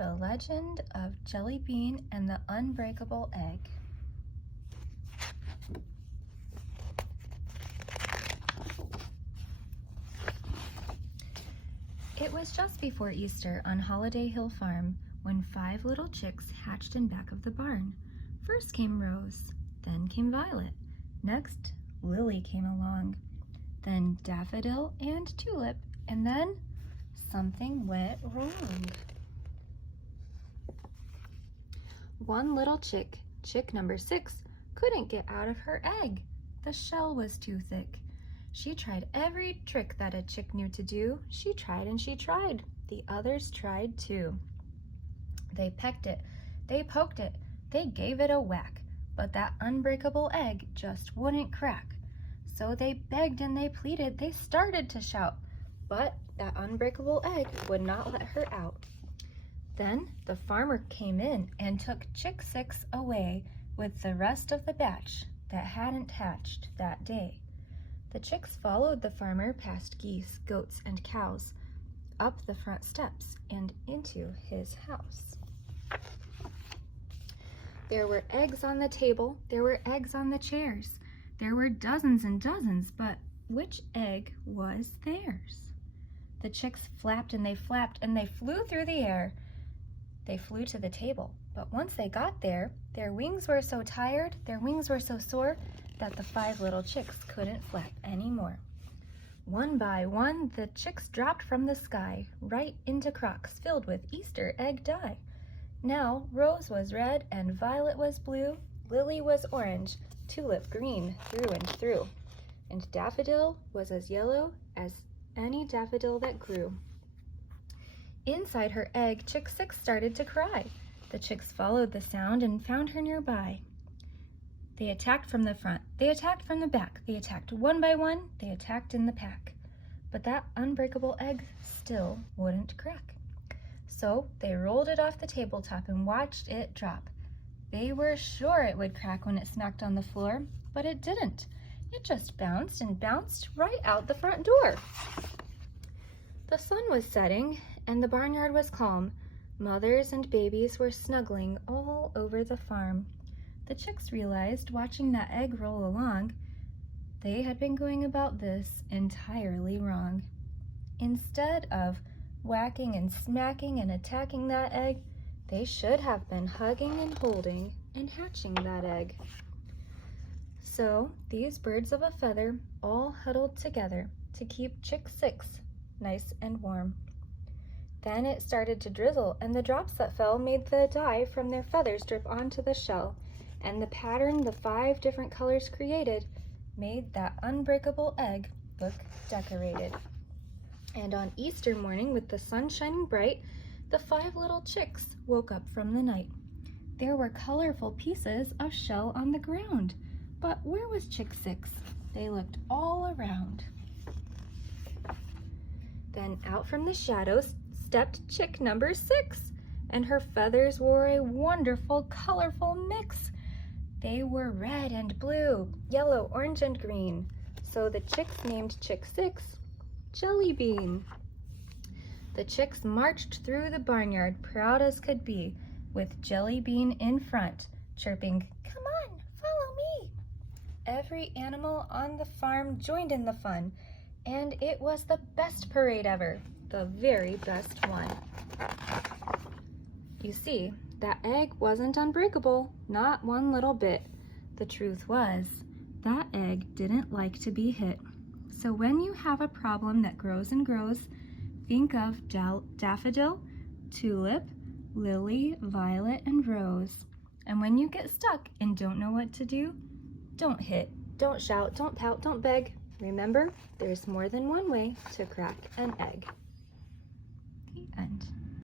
The Legend of Jellybean and the Unbreakable Egg. It was just before Easter on Holiday Hill Farm when 5 little chicks hatched in back of the barn. First came Rose, then came Violet. Next, Lily came along, then Daffodil and Tulip, and then something went wrong. One little chick, chick number 6, couldn't get out of her egg. The shell was too thick. She tried every trick that a chick knew to do. She tried and she tried. The others tried too. They pecked it, they poked it, they gave it a whack, but that unbreakable egg just wouldn't crack. So they begged and they pleaded, they started to shout, but that unbreakable egg would not let her out. Then the farmer came in and took chick 6 away with the rest of the batch that hadn't hatched that day. The chicks followed the farmer past geese, goats, and cows, up the front steps and into his house. There were eggs on the table, there were eggs on the chairs, there were dozens and dozens, but which egg was theirs? The chicks flapped and they flapped and they flew through the air. They flew to the table, but once they got there, their wings were so tired, their wings were so sore, that the 5 little chicks couldn't flap anymore. One by one, the chicks dropped from the sky, right into crocks filled with Easter egg dye. Now, Rose was red and Violet was blue, Lily was orange, Tulip green through and through, and Daffodil was as yellow as any daffodil that grew. Inside her egg, chick 6 started to cry. The chicks followed the sound and found her nearby. They attacked from the front, they attacked from the back, they attacked one by one, they attacked in the pack. But that unbreakable egg still wouldn't crack. So they rolled it off the tabletop and watched it drop. They were sure it would crack when it smacked on the floor, but it didn't. It just bounced and bounced right out the front door. The sun was setting and the barnyard was calm. Mothers and babies were snuggling all over the farm. The chicks realized, watching that egg roll along, they had been going about this entirely wrong. Instead of whacking and smacking and attacking that egg, they should have been hugging and holding and hatching that egg. So these birds of a feather all huddled together to keep chick 6 nice and warm. Then it started to drizzle, and the drops that fell made the dye from their feathers drip onto the shell, and the pattern the 5 different colors created made that unbreakable egg look decorated. And on Easter morning, with the sun shining bright, the 5 little chicks woke up from the night. There were colorful pieces of shell on the ground, but where was chick 6? They looked all around. Then out from the shadows stepped chick number 6, and her feathers wore a wonderful, colorful mix. They were red and blue, yellow, orange, and green. So the chicks named chick 6 Jellybean. The chicks marched through the barnyard, proud as could be, with Jellybean in front, chirping, "Come on, follow me." Every animal on the farm joined in the fun, and it was the best parade ever, the very best one. You see, that egg wasn't unbreakable, not one little bit. The truth was, that egg didn't like to be hit. So when you have a problem that grows and grows, think of Daffodil, Tulip, Lily, Violet, and Rose. And when you get stuck and don't know what to do, don't hit, don't shout, don't pout, don't beg. Remember, there's more than one way to crack an egg. The end.